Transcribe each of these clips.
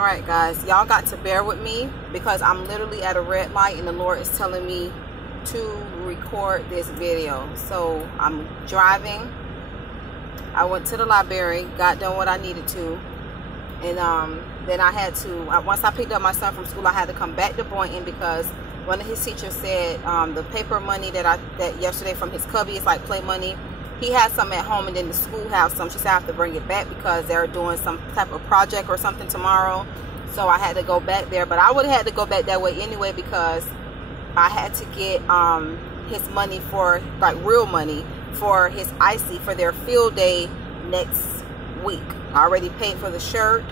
All right, guys, y'all got to bear with me because I'm literally at a red light and the Lord is telling me to record this video. So I'm driving. I went to the library, got done what I needed to, and then I had to, once I picked up my son from school, I had to come back to Boynton because one of his teachers said the paper money that yesterday from his cubby is like play money. He had some at home and then the school has some. She said I have to bring it back because they're doing some type of project or something tomorrow. So I had to go back there. But I would have had to go back that way anyway because I had to get his money for, like real money, for his icy for their field day next week. I already paid for the shirt.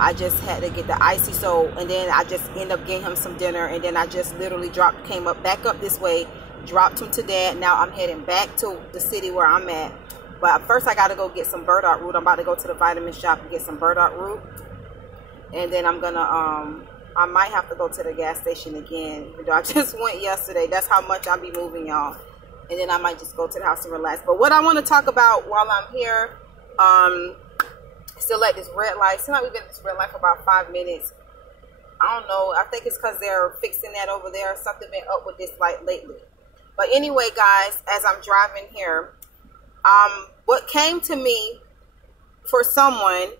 I just had to get the icy. So, and then I just ended up getting him some dinner. And then I just literally came back up this way, dropped him to dad. Now I'm heading back to the city where I'm at. But first I got to go get some burdock root. I'm about to go to the vitamin shop and get some burdock root. And then I'm going to, I might have to go to the gas station again. You know, I just went yesterday. That's how much I'll be moving, y'all. And then I might just go to the house and relax. But what I want to talk about while I'm here, still at this red light. Seems like we've been at this red light for about 5 minutes. I don't know. I think it's because they're fixing that over there. Something been up with this light lately. But anyway, guys, as I'm driving here, what came to me for someone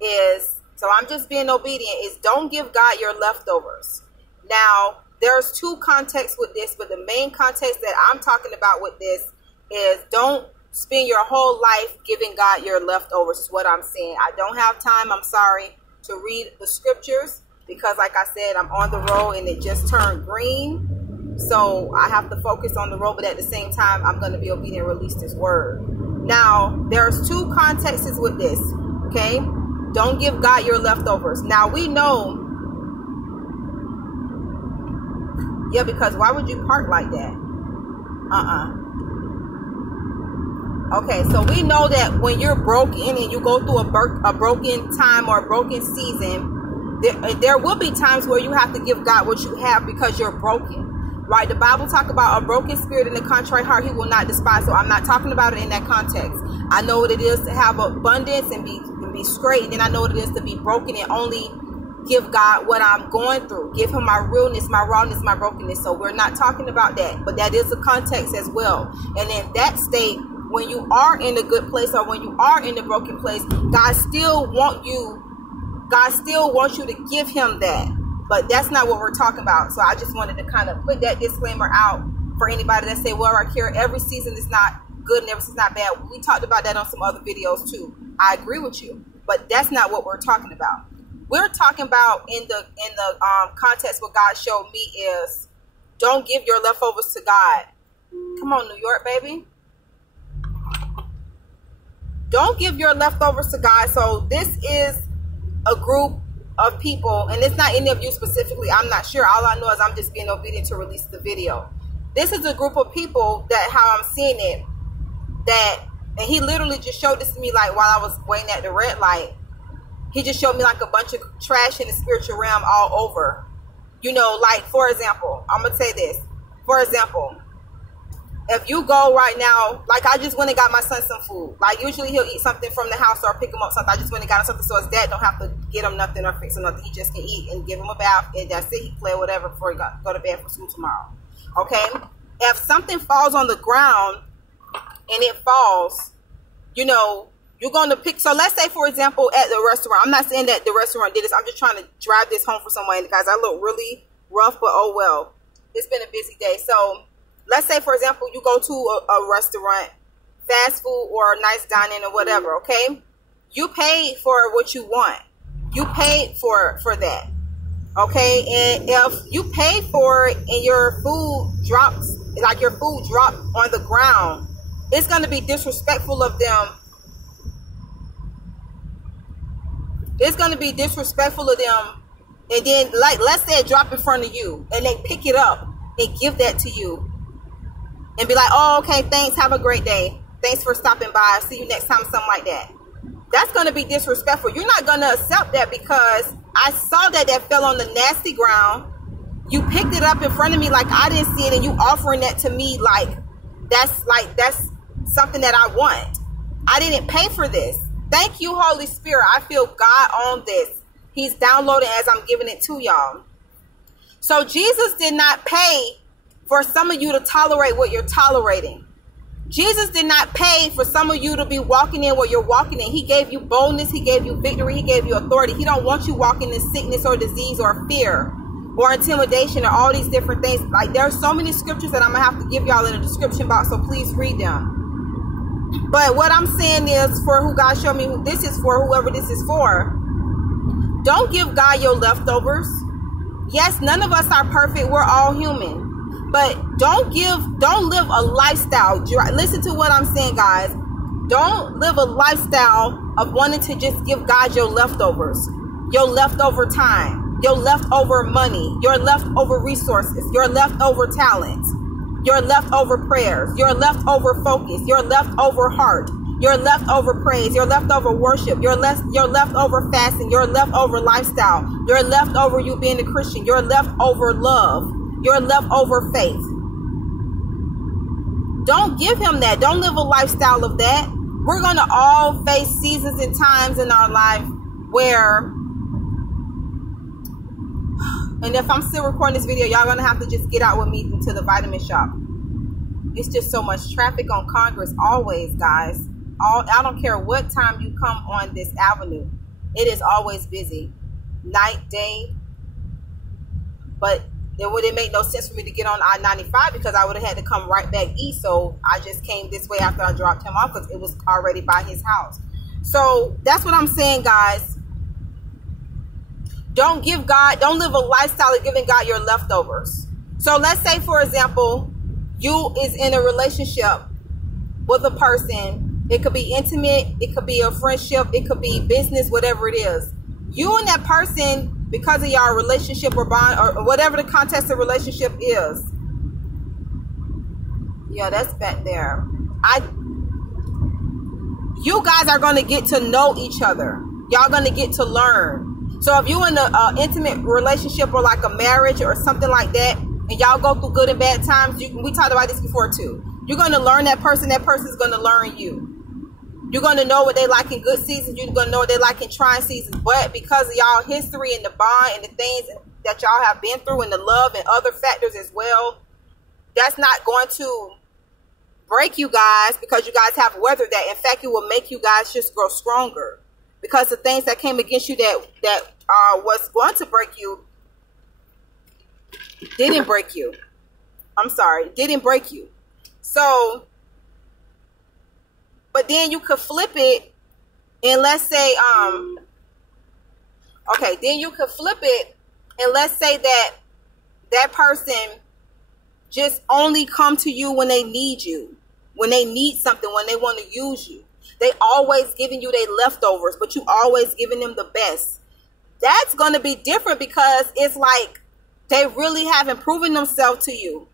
is, so I'm just being obedient, is don't give God your leftovers. Now, there's two contexts with this, but the main context that I'm talking about with this is don't spend your whole life giving God your leftovers is what I'm saying. I don't have time, I'm sorry, to read the scriptures because like I said, I'm on the road and it just turned green. So I have to focus on the road, but at the same time, I'm going to be obedient and release this word. Now, there's two contexts with this, okay? Don't give God your leftovers. Now, we know, yeah, because why would you park like that? Okay, so we know that when you're broken and you go through a broken time or a broken season, there will be times where you have to give God what you have because you're broken. Right, the Bible talk about a broken spirit and a contrite heart he will not despise. So I'm not talking about it in that context. I know what it is to have abundance and be straight, and then I know what it is to be broken and only give God what I'm going through. Give him my realness, my rawness, my brokenness. So we're not talking about that, but that is a context as well. And in that state, when you are in a good place or when you are in a broken place, God still wants you to give him that. But that's not what we're talking about. So I just wanted to kind of put that disclaimer out for anybody that say, well, right here, every season is not good and every season is not bad. We talked about that on some other videos too. I agree with you, but that's not what we're talking about. We're talking about in the context what God showed me is don't give your leftovers to God. Come on, New York, baby. Don't give your leftovers to God. So this is a group of people, and it's not any of you specifically. I'm not sure. All I know is I'm just being obedient to release the video. This is a group of people that how I'm seeing it, that, and he literally just showed this to me like while I was waiting at the red light. He just showed me like a bunch of trash in the spiritual realm all over. You know, like for example, I'm gonna say this. For example, if you go right now, like I just went and got my son some food. Like usually he'll eat something from the house or pick him up something. I just went and got him something so his dad don't have to get him nothing or fix him nothing. He just can eat and give him a bath and that's it. He play whatever before he go to bed for school tomorrow. Okay? If something falls on the ground and it falls, you know, you're going to pick. So let's say, for example, at the restaurant. I'm not saying that the restaurant did this. I'm just trying to drive this home for someone because I look really rough, but oh well. It's been a busy day. So let's say, for example, you go to a restaurant, fast food or nice dining or whatever, okay? You paid for what you want. You paid for that, okay? And if you pay for it and your food drops, like your food dropped on the ground, it's going to be disrespectful of them. It's going to be disrespectful of them. And then, like, let's say it drop in front of you and they pick it up and give that to you. And be like, oh, okay, thanks. Have a great day. Thanks for stopping by. See you next time, something like that. That's going to be disrespectful. You're not going to accept that because I saw that fell on the nasty ground. You picked it up in front of me like I didn't see it, and you offering that to me like that's something that I want. I didn't pay for this. Thank you, Holy Spirit. I feel God on this. He's downloading as I'm giving it to y'all. So Jesus did not pay for some of you to tolerate what you're tolerating. Jesus did not pay for some of you to be walking in what you're walking in. He gave you boldness. He gave you victory. He gave you authority. He don't want you walking in sickness or disease or fear or intimidation or all these different things. Like, there are so many scriptures that I'm going to have to give y'all in the description box, so please read them. But what I'm saying is, for who God showed me who this is for, whoever this is for, don't give God your leftovers. Yes, none of us are perfect. We're all human. But don't live a lifestyle. Listen to what I'm saying, guys. Don't live a lifestyle of wanting to just give God your leftovers, your leftover time, your leftover money, your leftover resources, your leftover talents, your leftover prayers, your leftover focus, your leftover heart, your leftover praise, your leftover worship, your leftover fasting, your leftover lifestyle, your leftover you being a Christian, your leftover love, your leftover faith. Don't give him that. Don't live a lifestyle of that. We're going to all face seasons and times in our life where, and if I'm still recording this video, y'all going to have to just get out with me to the vitamin shop. It's just so much traffic on Congress always, guys. I don't care what time you come on this avenue. It is always busy. Night, day. But it wouldn't make no sense for me to get on I-95 because I would have had to come right back east. So I just came this way after I dropped him off because it was already by his house. So that's what I'm saying, guys. Don't live a lifestyle of giving God your leftovers. So let's say, for example, you is in a relationship with a person. It could be intimate. It could be a friendship. It could be business, whatever it is. You and that person, because of your relationship or bond or whatever the context of relationship is. Yeah, that's back there. You guys are going to get to know each other. Y'all going to get to learn. So if you're in an intimate relationship or like a marriage or something like that, and y'all go through good and bad times, we talked about this before too. You're going to learn that person. That person's going to learn you. You're going to know what they like in good seasons. You're going to know what they like in trying seasons. But because of y'all history and the bond and the things that y'all have been through and the love and other factors as well, that's not going to break you guys because you guys have weathered that. In fact, it will make you guys just grow stronger because the things that came against you that was going to break you didn't break you. I'm sorry, didn't break you. So, but then you could flip it and let's say, then you could flip it and let's say that person just only come to you when they need you, when they need something, when they want to use you. They always giving you their leftovers, but you always giving them the best. That's going to be different because it's like they really haven't proven themselves to you.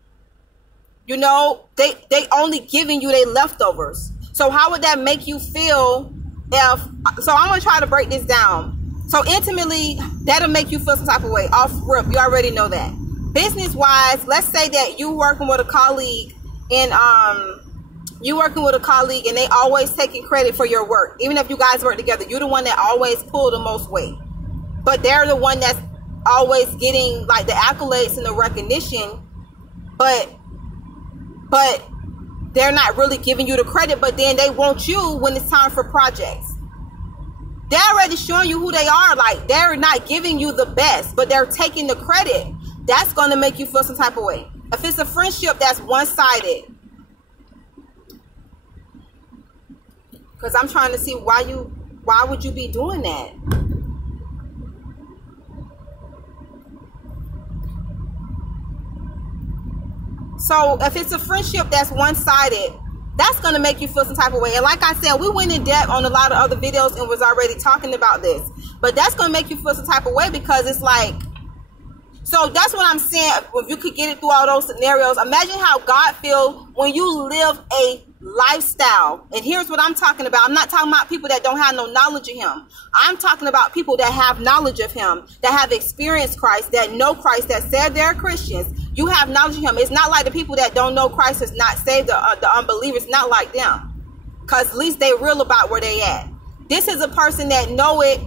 You know, they only giving you their leftovers. So how would that make you feel so I'm going to try to break this down. So intimately, that'll make you feel some type of way. Off rip, you already know that. Business-wise, let's say that you working with a colleague and they always taking credit for your work. Even if you guys work together, you're the one that always pull the most weight. But they're the one that's always getting like the accolades and the recognition, but they're not really giving you the credit, but then they want you when it's time for projects. They're already showing you who they are. Like, they're not giving you the best, but they're taking the credit. That's going to make you feel some type of way. If it's a friendship that's one-sided, because I'm trying to see why would you be doing that? So if it's a friendship that's one-sided, that's going to make you feel some type of way. And like I said, we went in depth on a lot of other videos and was already talking about this. But that's going to make you feel some type of way because it's like, so that's what I'm saying. If you could get it through all those scenarios, imagine how God feels when you live a lifestyle. And here's what I'm talking about. I'm not talking about people that don't have no knowledge of him. I'm talking about people that have knowledge of him, that have experienced Christ, that know Christ, that said they're Christians. You have knowledge of him. It's not like the people that don't know Christ is not saved, the unbelievers, not like them. Because at least they real about where they at. This is a person that know it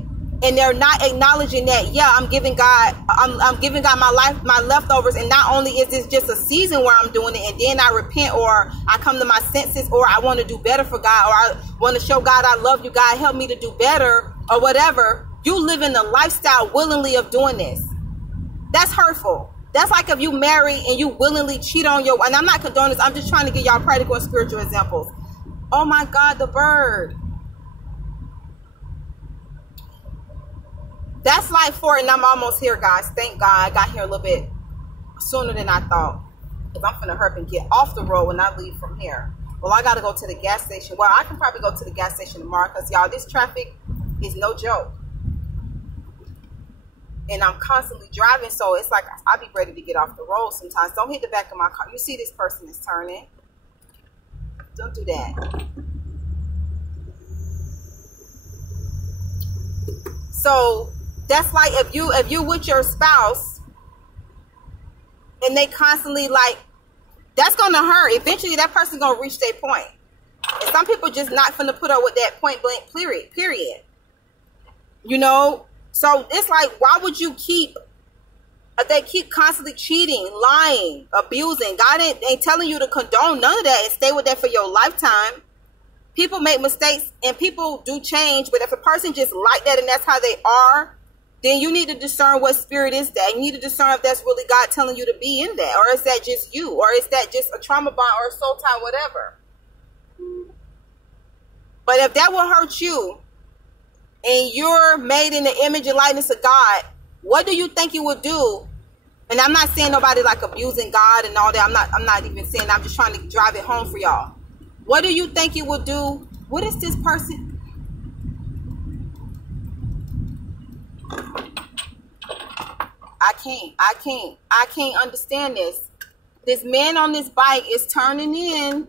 and they're not acknowledging that, yeah, I'm giving God my life, my leftovers, and not only is this just a season where I'm doing it, and then I repent, or I come to my senses, or I want to do better for God, or I want to show God I love you, God help me to do better, or whatever. You live in the lifestyle willingly of doing this. That's hurtful. That's like if you marry and you willingly cheat on your, and I'm not condoning this, I'm just trying to give y'all practical and spiritual examples. Oh my God, the bird. That's like and I'm almost here, guys. Thank God I got here a little bit sooner than I thought. Because I'm finna hurry and get off the road when I leave from here. Well, I gotta go to the gas station. Well, I can probably go to the gas station tomorrow, because y'all, this traffic is no joke. And I'm constantly driving, so it's like I'll be ready to get off the road sometimes. Don't hit the back of my car. You see this person is turning. Don't do that. So that's like if you with your spouse and they constantly like, that's gonna hurt. Eventually that person's gonna reach their point. And some people just not finna put up with that point blank period. You know? So it's like, why would you keep constantly cheating, lying, abusing? God ain't telling you to condone none of that and stay with that for your lifetime. People make mistakes and people do change, but if a person just like that and that's how they are, then you need to discern what spirit is that. You need to discern if that's really God telling you to be in that, or is that just you, or is that just a trauma bond or a soul tie, whatever. But if that will hurt you, and you're made in the image and likeness of God, what do you think you would do? And I'm not saying nobody like abusing God and all that. I'm not even saying. I'm just trying to drive it home for y'all. What do you think you would do? What is this person? I can't understand this. This man on this bike is turning in.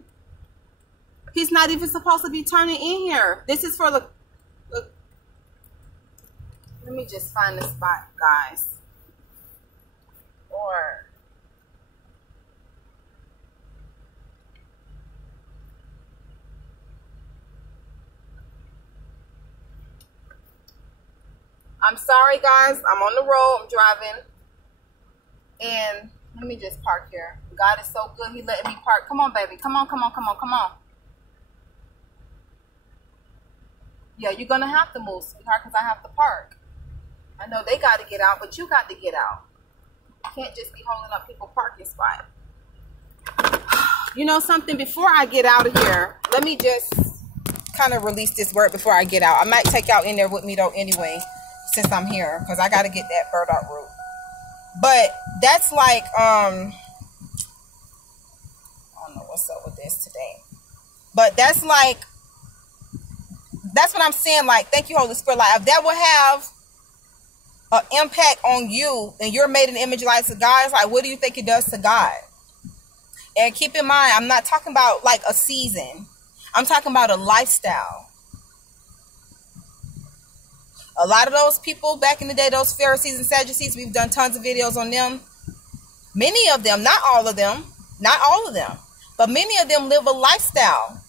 He's not even supposed to be turning in here. This is for the. Let me just find the spot, guys. Or I'm sorry, guys. I'm on the road. I'm driving. And let me just park here. God is so good. He letting me park. Come on, baby. Come on. Yeah, you're going to have to move, sweetheart, because I have to park. I know they got to get out, but you got to get out. You can't just be holding up people's parking spot. You know something? Before I get out of here, let me just kind of release this word before I get out. I might take y'all in there with me, though, anyway, since I'm here, because I got to get that burdock root. But that's like, I don't know what's up with this today. But that's like, that's what I'm saying. Like, thank you, Holy Spirit. Like, if that will have an impact on you and you're made in the image likeness of God, it's like, what do you think it does to God? And keep in mind, I'm not talking about like a season. I'm talking about a lifestyle. A lot of those people back in the day, those Pharisees and Sadducees, we've done tons of videos on them. Many of them, not all of them, but many of them live a lifestyle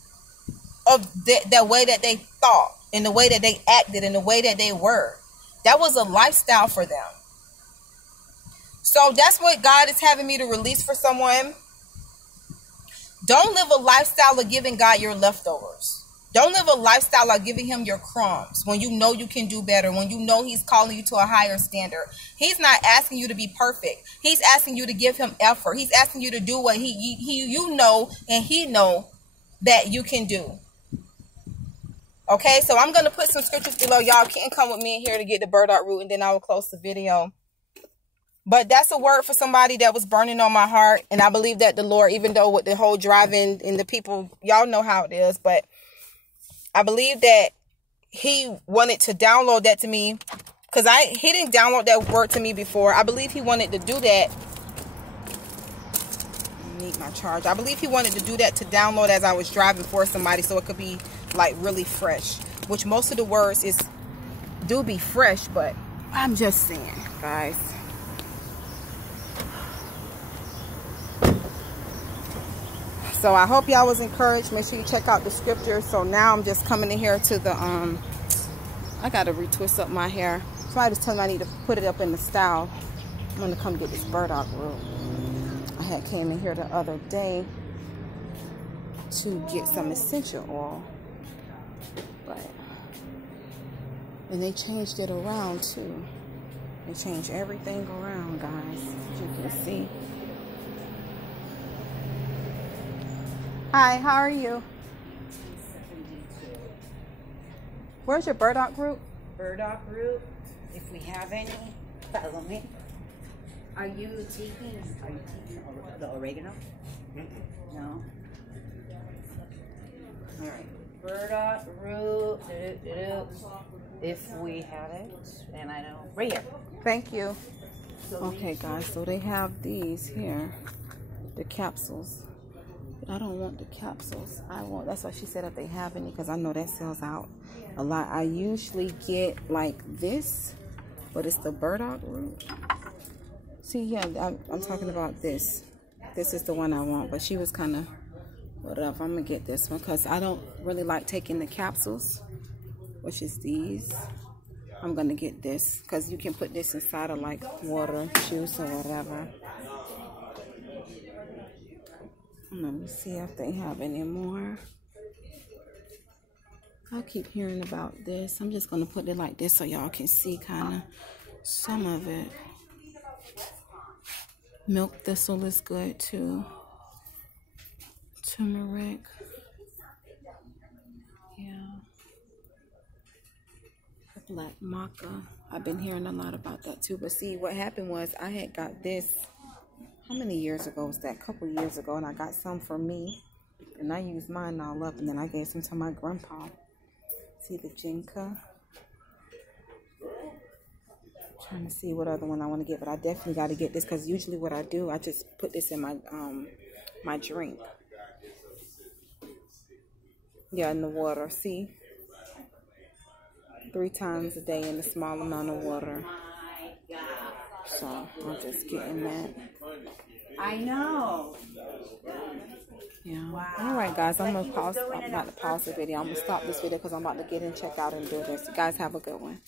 of the way that they thought, and the way that they acted, and the way that they were. That was a lifestyle for them. So that's what God is having me to release for someone. Don't live a lifestyle of giving God your leftovers. Don't live a lifestyle of giving him your crumbs when you know you can do better, when you know he's calling you to a higher standard. He's not asking you to be perfect. He's asking you to give him effort. He's asking you to do what you know and he know that you can do. Okay, so I'm going to put some scriptures below. Y'all can't come with me in here to get the burdock root, and then I will close the video. But that's a word for somebody that was burning on my heart. And I believe that the Lord, even though with the whole driving and the people, y'all know how it is. But I believe that he wanted to download that to me. Because he didn't download that word to me before. I believe he wanted to do that. I need my charge. I believe he wanted to do that to download as I was driving for somebody. So it could be like really fresh. Which most of the words do be fresh. But I'm just saying, guys. So I hope y'all was encouraged. Make sure you check out the scripture. So now I'm just coming in here to the I gotta retwist up my hair. Somebody was telling me I need to put it up in the style. I'm gonna come get this burdock root. I had came in here the other day to get some essential oil, and they changed it around too. They changed everything around, guys, as you can see. Hi, how are you? Where's your burdock root? Burdock root, if we have any, follow me. Are you taking the oregano? No? All right. Burdock root, if we have it, and I know, right here. Thank you. Okay, guys, so they have these here, the capsules. But I don't want the capsules. That's why she said if they have any, because I know that sells out a lot. I usually get like this, but it's the burdock root. See, yeah, I'm talking about this. This is the one I want, but she was kind of, whatever, I'm gonna get this one because I don't really like taking the capsules, which is these. I'm gonna get this because you can put this inside of like water, juice, or whatever. Let me see if they have any more. I keep hearing about this. I'm just gonna put it like this so y'all can see kind of some of it. Milk thistle is good too. Turmeric. Yeah. Black maca. I've been hearing a lot about that too. But see, what happened was I had got this, how many years ago was that? A couple years ago, and I got some for me. And I used mine all up, and then I gave some to my grandpa. See the Jinka? Trying to see what other one I want to get, but I definitely got to get this because usually what I do, I just put this in my my drink. Yeah, in the water. See, 3 times a day in a small amount of water. So I'm just getting that. I know. Yeah. Wow. All right, guys. I'm gonna pause. I'm about to pause the video. I'm gonna stop this video because I'm about to get in, check out, and do this. You guys have a good one.